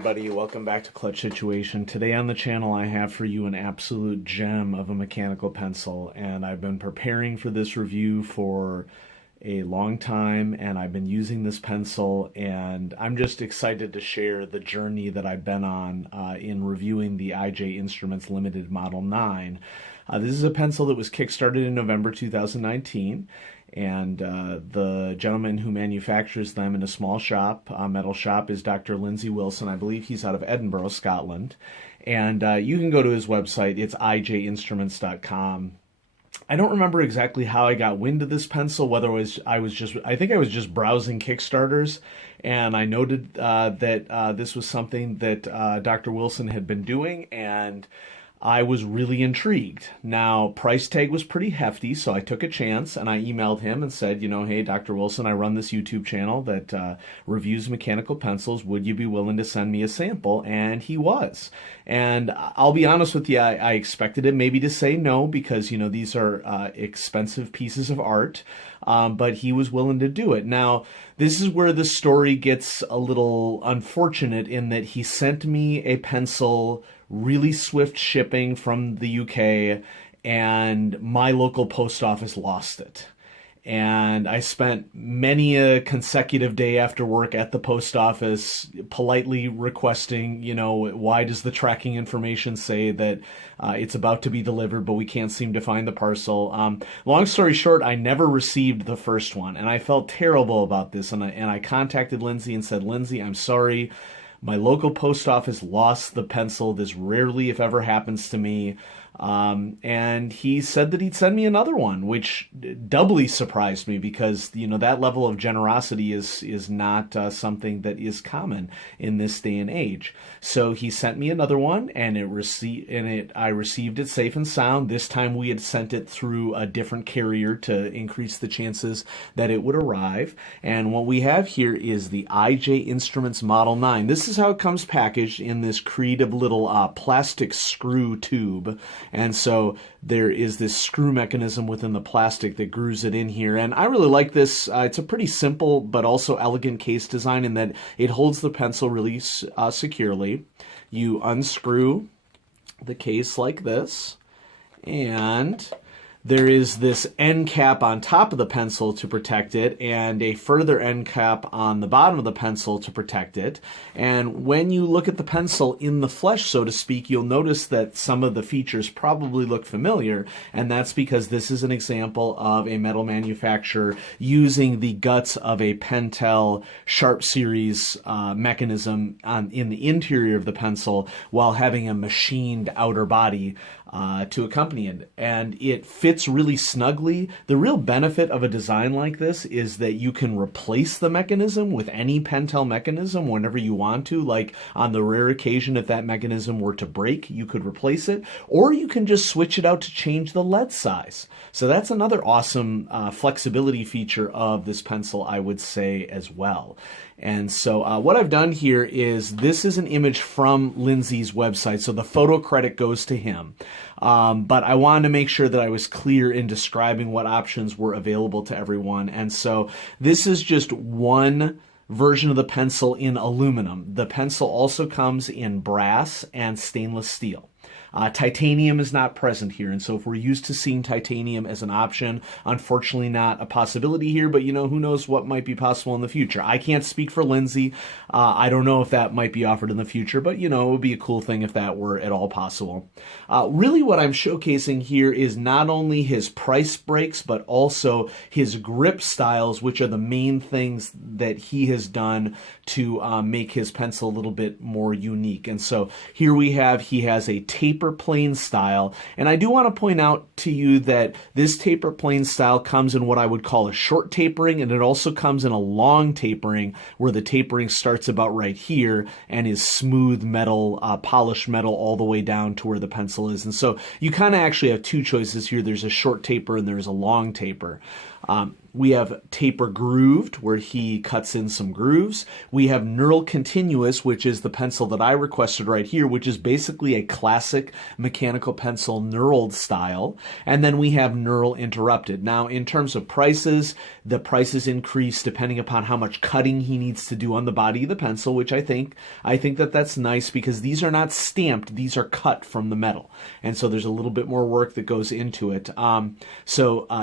everybody, welcome back to Clutch Situation. Today on the channel I have for you an absolute gem of a mechanical pencil, and I've been preparing for this review for a long time, and I've been using this pencil, and I'm just excited to share the journey that I've been on in reviewing the IJ Instruments Limited Model 9. This is a pencil that was kickstarted in November 2019. And the gentleman who manufactures them in a small shop, metal shop, is Dr. Lindsay Wilson. I believe he's out of Edinburgh, Scotland. And you can go to his website. It's ijinstruments.com. I don't remember exactly how I got wind of this pencil, whether I think I was just browsing Kickstarters, and I noted that this was something that Dr. Wilson had been doing, and I was really intrigued. Now, price tag was pretty hefty, so I took a chance, and I emailed him and said, hey, Dr. Wilson, I run this YouTube channel that reviews mechanical pencils. Would you be willing to send me a sample? And he was. And I'll be honest with you, I expected him maybe to say no, because, these are expensive pieces of art, but he was willing to do it. Now, this is where the story gets a little unfortunate, in that he sent me a pencil really swift shipping from the UK, and my local post office lost it. And I spent many a consecutive day after work at the post office politely requesting, why does the tracking information say that it's about to be delivered, but we can't seem to find the parcel. Long story short, I never received the first one, and I felt terrible about this. And I contacted Lindsay and said, Lindsay, I'm sorry. My local post office lost the pencil. This rarely, if ever, happens to me. And he said that he'd send me another one, which doubly surprised me, because, that level of generosity is not something that is common in this day and age. So he sent me another one, and I received it safe and sound. This time we had sent it through a different carrier to increase the chances that it would arrive. And what we have here is the IJ Instruments Model 9. This is how it comes packaged, in this creative little plastic screw tube. And so there is this screw mechanism within the plastic that grooves it in here. And I really like this. It's a pretty simple but also elegant case design, in that it holds the pencil really securely. You unscrew the case like this, and there is this end cap on top of the pencil to protect it, and a further end cap on the bottom of the pencil to protect it. And when you look at the pencil in the flesh, so to speak, you'll notice that some of the features probably look familiar, and that's because this is an example of a metal manufacturer using the guts of a Pentel Sharp Series mechanism in the interior of the pencil, while having a machined outer body to accompany it. And it fits really snugly. The real benefit of a design like this is that you can replace the mechanism with any Pentel mechanism whenever you want to. Like, on the rare occasion if that mechanism were to break, you could replace it, or you can just switch it out to change the lead size. So that's another awesome flexibility feature of this pencil, I would say, as well. And so what I've done here is, this is an image from Lindsay's website, so the photo credit goes to him. But I wanted to make sure that I was clear in describing what options were available to everyone. And so this is just one version of the pencil in aluminum. The pencil also comes in brass and stainless steel. Titanium is not present here, and so if we're used to seeing titanium as an option, unfortunately not a possibility here, but who knows what might be possible in the future. I can't speak for Lindsay. I don't know if that might be offered in the future, but it would be a cool thing if that were at all possible. Really what I'm showcasing here is not only his price breaks, but also his grip styles, which are the main things that he has done to make his pencil a little bit more unique. And so here he has a taper plane style, and I do want to point out to you that this taper plane style comes in what I would call a short tapering, and it also comes in a long tapering, where the tapering starts about right here and is smooth metal, polished metal, all the way down to where the pencil is. And so you kind of actually have two choices here. There's a short taper and there's a long taper. We have taper grooved, where he cuts in some grooves. We have knurl continuous, which is the pencil that I requested right here, which is basically a classic mechanical pencil knurled style. And then we have knurl interrupted. Now, in terms of prices, the prices increase depending upon how much cutting he needs to do on the body of the pencil, which I think that that's nice, because these are not stamped, these are cut from the metal. And so there's a little bit more work that goes into it.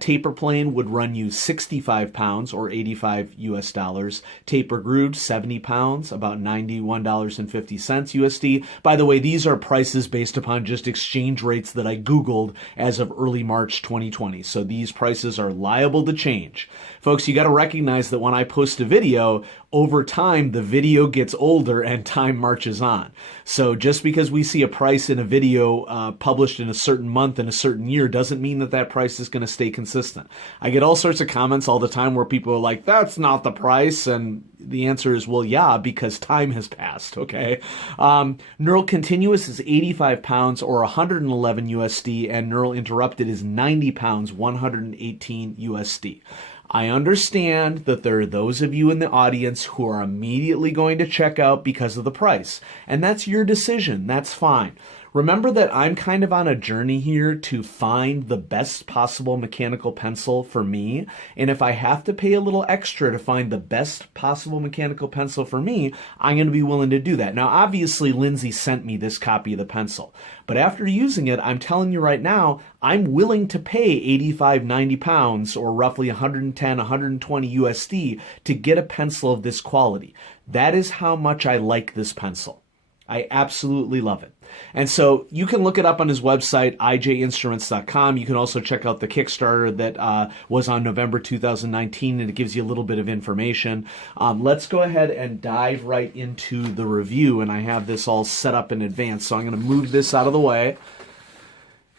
Taper plane would run you 65 pounds or 85 US dollars. Taper grooved, 70 pounds, about $91.50 USD. By the way, these are prices based upon just exchange rates that I Googled as of early March 2020. So these prices are liable to change. Folks, you got to recognize that when I post a video, over time, the video gets older and time marches on. So just because we see a price in a video published in a certain month in a certain year doesn't mean that that price is going to stay consistent. I get all sorts of comments all the time where people are like, that's not the price. And the answer is, well, yeah, because time has passed, okay? Knurl continuous is 85 pounds or 111 USD, and knurl interrupted is 90 pounds, 118 USD. I understand that there are those of you in the audience who are immediately going to check out because of the price, and that's your decision. That's fine. Remember that I'm kind of on a journey here to find the best possible mechanical pencil for me, and if I have to pay a little extra to find the best possible mechanical pencil for me, I'm going to be willing to do that. Now, obviously, Lindsay sent me this copy of the pencil, but after using it, I'm telling you right now, I'm willing to pay 85, 90 pounds, or roughly 110, 120 USD to get a pencil of this quality. That is how much I like this pencil. I absolutely love it. And so you can look it up on his website, ijinstruments.com. You can also check out the Kickstarter that was on November 2019, and it gives you a little bit of information. Let's go ahead and dive right into the review, and I have this all set up in advance. So I'm going to move this out of the way.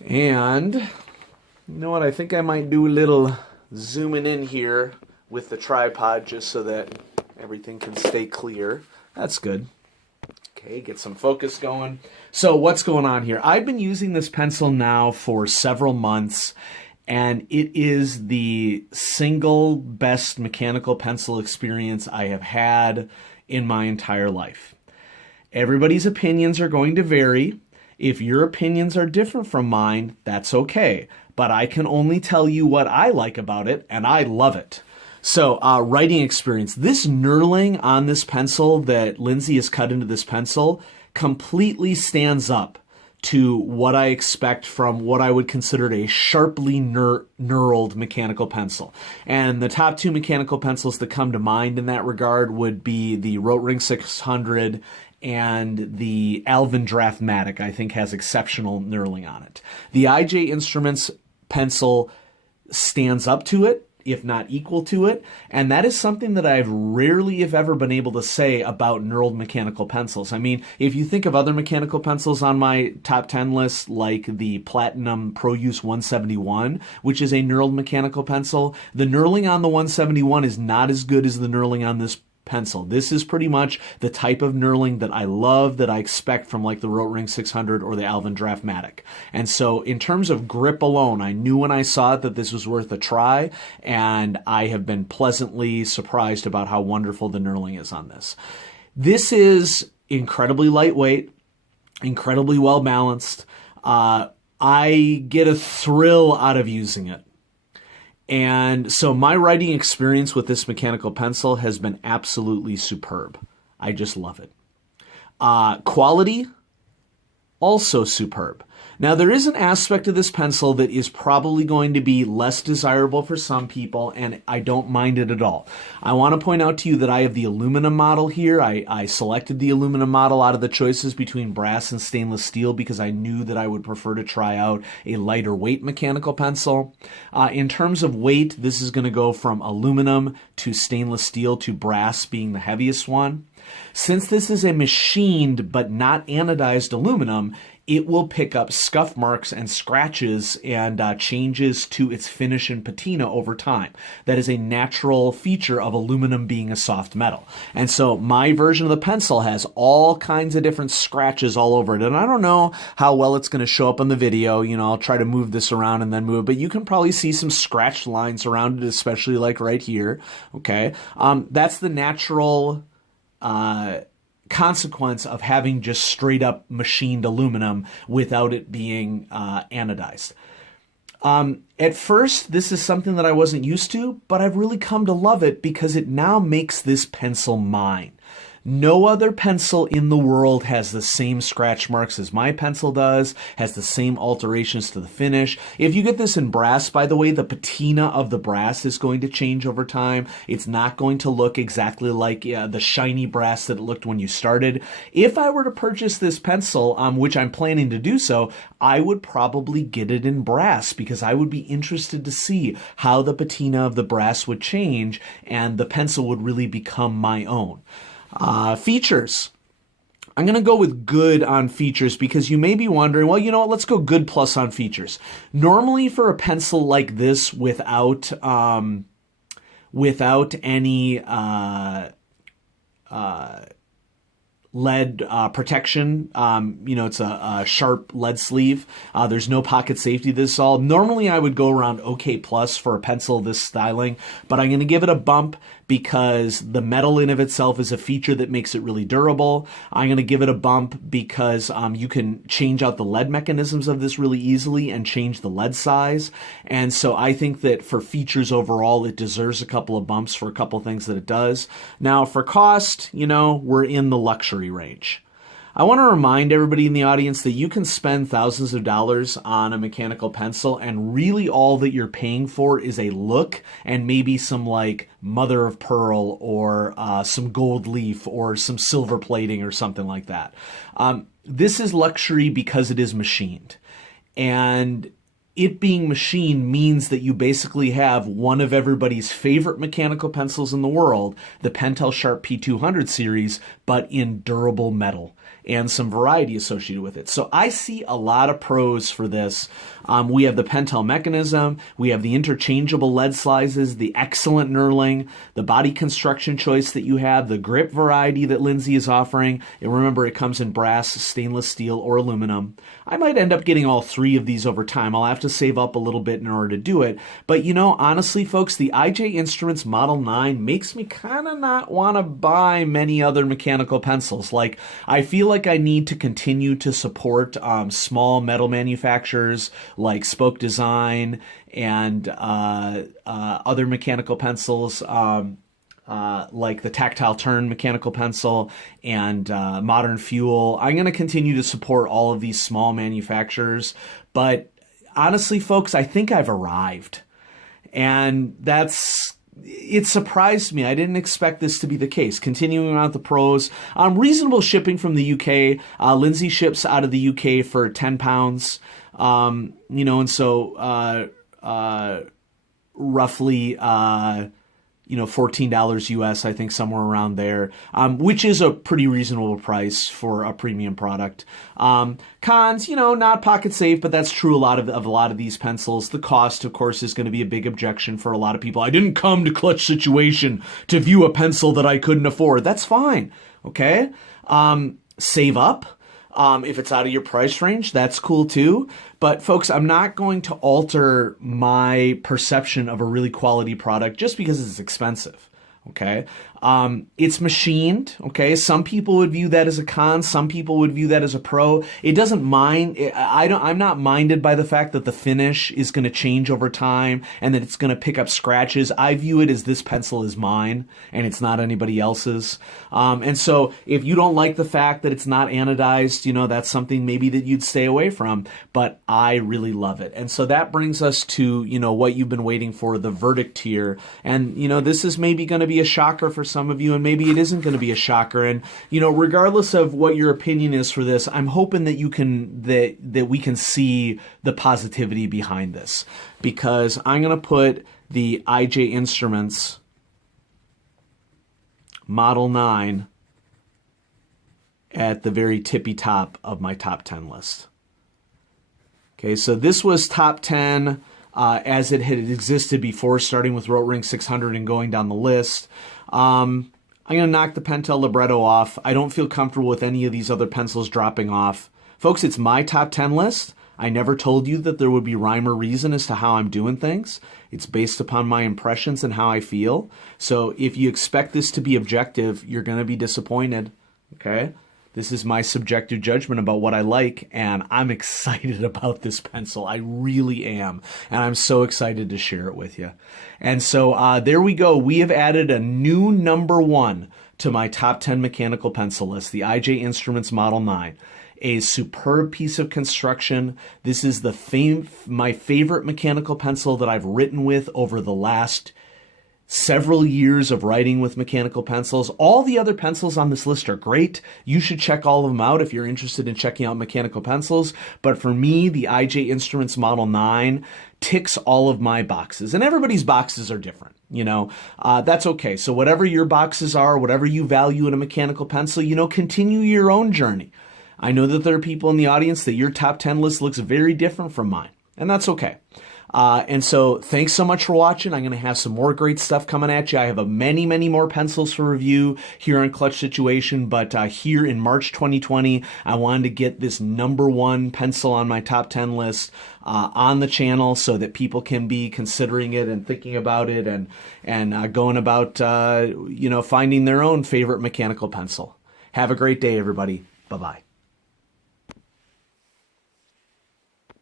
And you know what? I think I might do a little zooming in here with the tripod just so that everything can stay clear. That's good. Okay, get some focus going. So what's going on here? I've been using this pencil now for several months, and it is the single best mechanical pencil experience I have had in my entire life. Everybody's opinions are going to vary. If your opinions are different from mine, that's okay. But I can only tell you what I like about it, and I love it. So, writing experience. This knurling on this pencil that Lindsay has cut into this pencil completely stands up to what I expect from what I would consider a sharply knurled mechanical pencil. And the top two mechanical pencils that come to mind in that regard would be the Rotring 600 and the Alvin Draftmatic, I think, has exceptional knurling on it. The IJ Instruments pencil stands up to it, if not equal to it, and that is something that I've rarely, if ever, been able to say about knurled mechanical pencils. I mean, if you think of other mechanical pencils on my top 10 list, like the Platinum Pro Use 171, which is a knurled mechanical pencil, the knurling on the 171 is not as good as the knurling on this pencil. This is pretty much the type of knurling that I love, that I expect from like the Rotring 600 or the Alvin Draftmatic. And so in terms of grip alone, I knew when I saw it that this was worth a try, and I have been pleasantly surprised about how wonderful the knurling is on this. This is incredibly lightweight, incredibly well balanced. I get a thrill out of using it. And so my writing experience with this mechanical pencil has been absolutely superb. I just love it. Quality, also superb. Now, there is an aspect of this pencil that is probably going to be less desirable for some people, and I don't mind it at all. I want to point out to you that I have the aluminum model here. I selected the aluminum model out of the choices between brass and stainless steel because I knew that I would prefer to try out a lighter weight mechanical pencil. In terms of weight, this is going to go from aluminum to stainless steel to brass being the heaviest one. Since this is a machined but not anodized aluminum, it will pick up scuff marks and scratches and changes to its finish and patina over time. That is a natural feature of aluminum being a soft metal. And so my version of the pencil has all kinds of different scratches all over it. And I don't know how well it's going to show up on the video. You know, I'll try to move this around and then move, but you can probably see some scratched lines around it, especially like right here. Okay. That's the natural consequence of having just straight up machined aluminum without it being anodized. At first, this is something that I wasn't used to, but I've really come to love it because it now makes this pencil mine. No other pencil in the world has the same scratch marks as my pencil does, has the same alterations to the finish. If you get this in brass, by the way, the patina of the brass is going to change over time. It's not going to look exactly like the shiny brass that it looked when you started. If I were to purchase this pencil, which I'm planning to do so, I would probably get it in brass because I would be interested to see how the patina of the brass would change and the pencil would really become my own. Features. I'm going to go with good on features because you may be wondering, well, you know what, let's go good plus on features. Normally for a pencil like this without any lead protection, you know, it's a sharp lead sleeve. There's no pocket safety this is all. Normally I would go around OK plus for a pencil this styling, but I'm going to give it a bump because the metal in of itself is a feature that makes it really durable. I'm going to give it a bump because you can change out the lead mechanisms of this really easily and change the lead size. And so I think that for features overall, it deserves a couple of bumps for a couple of things that it does. Now for cost, you know, we're in the luxury range. I want to remind everybody in the audience that you can spend thousands of dollars on a mechanical pencil and really all that you're paying for is a look and maybe some like mother of pearl or some gold leaf or some silver plating or something like that. This is luxury because it is machined. And it being machined means that you basically have one of everybody's favorite mechanical pencils in the world, the Pentel Sharp P200 series, but in durable metal and some variety associated with it. So I see a lot of pros for this. We have the Pentel mechanism, we have the interchangeable lead slices, the excellent knurling, the body construction choice that you have, the grip variety that Lindsay is offering. And remember, it comes in brass, stainless steel, or aluminum. I might end up getting all three of these over time. I'll have to save up a little bit in order to do it. But you know, honestly, folks, the IJ Instruments Model 9 makes me kind of not want to buy many other mechanical pencils. Like, I feel like I need to continue to support small metal manufacturers like Spoke Design and other mechanical pencils like the Tactile Turn mechanical pencil and Modern Fuel. I'm going to continue to support all of these small manufacturers. But honestly, folks, I think I've arrived. And it surprised me. I didn't expect this to be the case. Continuing on with the pros, reasonable shipping from the UK. Lindsay ships out of the UK for £10. You know, and so roughly $14 US, I think somewhere around there, which is a pretty reasonable price for a premium product. Cons, not pocket safe, but that's true of a lot of these pencils. The cost, of course, is going to be a big objection for a lot of people. I didn't come to Clutch Situation to view a pencil that I couldn't afford. That's fine. Okay. Save up. If it's out of your price range, that's cool too. But folks, I'm not going to alter my perception of a really quality product just because it's expensive. Okay. It's machined. Okay. Some people would view that as a con. Some people would view that as a pro. It doesn't mind. I'm not minded by the fact that the finish is going to change over time and that it's going to pick up scratches. I view it as this pencil is mine and it's not anybody else's. And so if you don't like the fact that it's not anodized, that's something maybe that you'd stay away from, but I really love it. And so that brings us to, what you've been waiting for, the verdict here. And, this is maybe going to be a shocker for some of you, and maybe it isn't going to be a shocker. And, regardless of what your opinion is for this, I'm hoping that that we can see the positivity behind this, because I'm going to put the IJ Instruments Model 9 at the very tippy top of my top 10 list. Okay, so this was top 10 as it had existed before, starting with Rotring 600 and going down the list. I'm going to knock the Pentel Libretto off. I don't feel comfortable with any of these other pencils dropping off. Folks, it's my top 10 list. I never told you that there would be rhyme or reason as to how I'm doing things. It's based upon my impressions and how I feel. So if you expect this to be objective, you're going to be disappointed. Okay? This is my subjective judgment about what I like, and I'm excited about this pencil. I really am, and I'm so excited to share it with you. And so there we go. We have added a new number 1 to my top 10 mechanical pencil list, the IJ Instruments Model 9. A superb piece of construction. This is my favorite mechanical pencil that I've written with over the last several years of writing with mechanical pencils. All the other pencils on this list are great. You should check all of them out if you're interested in checking out mechanical pencils. But for me, the IJ Instruments Model 9 ticks all of my boxes. And everybody's boxes are different, you know. That's okay. So whatever your boxes are, whatever you value in a mechanical pencil, you know, continue your own journey. I know that there are people in the audience that your top 10 list looks very different from mine, and that's okay. And so thanks so much for watching. I'm going to have some more great stuff coming at you. I have many, many more pencils for review here on Clutch Situation, but here in March 2020, I wanted to get this number 1 pencil on my top 10 list on the channel so that people can be considering it and thinking about it and going about, you know, finding their own favorite mechanical pencil. Have a great day, everybody. Bye-bye.